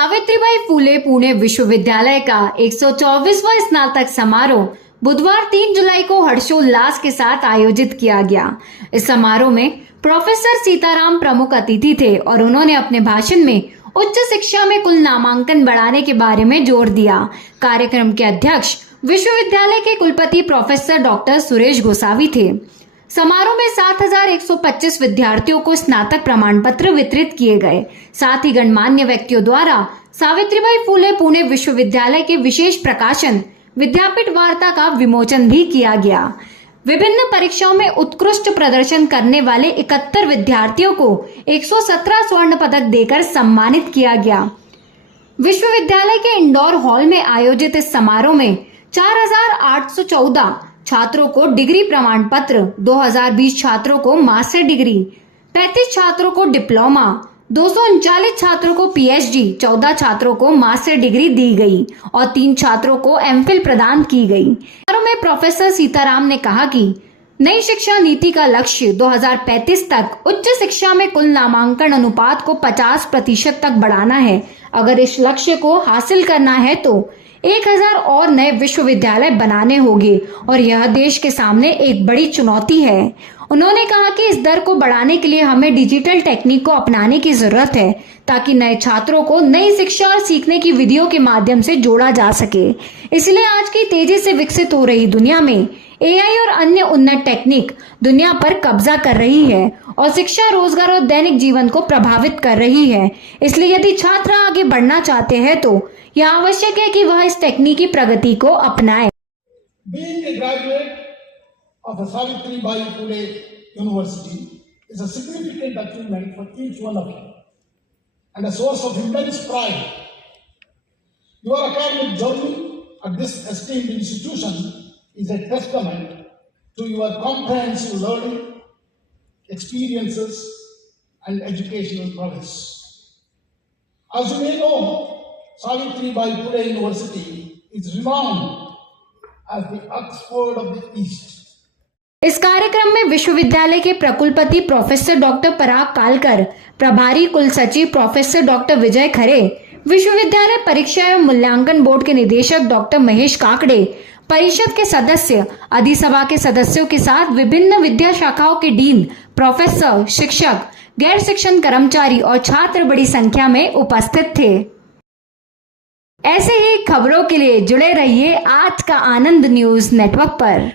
सावित्रीबाई फूले पुणे विश्वविद्यालय का 124वां स्नातक समारोह बुधवार 3 जुलाई को हर्षोल्लास के साथ आयोजित किया गया। इस समारोह में प्रोफेसर सीताराम प्रमुख अतिथि थे और उन्होंने अपने भाषण में उच्च शिक्षा में कुल नामांकन बढ़ाने के बारे में जोर दिया। कार्यक्रम के अध्यक्ष विश्वविद्यालय के कुलपति प्रोफेसर डॉक्टर सुरेश गोसावी थे। समारोह में 7,125 विद्यार्थियों को स्नातक प्रमाण पत्र वितरित किए गए। साथ ही गणमान्य व्यक्तियों द्वारा सावित्रीबाई फूले पुणे विश्वविद्यालय के विशेष प्रकाशन विद्यापीठ वार्ता का विमोचन भी किया गया। विभिन्न परीक्षाओं में उत्कृष्ट प्रदर्शन करने वाले 71 विद्यार्थियों को 117 स्वर्ण पदक देकर सम्मानित किया गया। विश्वविद्यालय के इंडोर हॉल में आयोजित इस समारोह में 4,814 छात्रों को डिग्री प्रमाण पत्र, 2020 छात्रों को मास्टर डिग्री, 35 छात्रों को डिप्लोमा, 239 छात्रों को पीएचडी, 14 छात्रों को मास्टर डिग्री दी गई और 3 छात्रों को एमफिल प्रदान की गई। समारोह में प्रोफेसर सीताराम ने कहा कि नई शिक्षा नीति का लक्ष्य 2035 तक उच्च शिक्षा में कुल नामांकन अनुपात को 50% तक बढ़ाना है। अगर इस लक्ष्य को हासिल करना है तो 1000 और नए विश्वविद्यालय बनाने होंगे और यह देश के सामने एक बड़ी चुनौती है। उन्होंने कहा कि इस दर को बढ़ाने के लिए हमें डिजिटल टेक्निक को अपनाने की जरूरत है ताकि नए छात्रों को नई शिक्षा और सीखने की विधियों के माध्यम से जोड़ा जा सके। इसलिए आज की तेजी से विकसित हो रही दुनिया में एआई और अन्य उन्नत टेक्निक दुनिया पर कब्जा कर रही है और शिक्षा, रोजगार और दैनिक जीवन को प्रभावित कर रही है। इसलिए यदि छात्र आगे बढ़ना चाहते हैं तो यह आवश्यक है कि वह इस तकनीकी प्रगति को अपनाएं। Being a graduate of Savitribai Phule University is a significant achievement for each one of you and a source of immense pride. Your academic journey at this esteemed institution is a testament to your comprehensive learning, experiences, and educational progress. As you may know, Savitribai Phule University is renowned as the Oxford of the East. इस कार्यक्रम में विश्वविद्यालय के प्रकुलपति professor doctor पराग कालकर, प्रभारी कुलसचिव professor doctor Vijay Khare, विश्वविद्यालय परीक्षा एवं मूल्यांकन बोर्ड के निदेशक डॉक्टर महेश काकड़े, परिषद के सदस्य, अधिसभा के सदस्यों के साथ विभिन्न विद्या शाखाओं के डीन, प्रोफेसर, शिक्षक, गैर शिक्षण कर्मचारी और छात्र बड़ी संख्या में उपस्थित थे। ऐसे ही खबरों के लिए जुड़े रहिए आज का आनंद न्यूज नेटवर्क पर।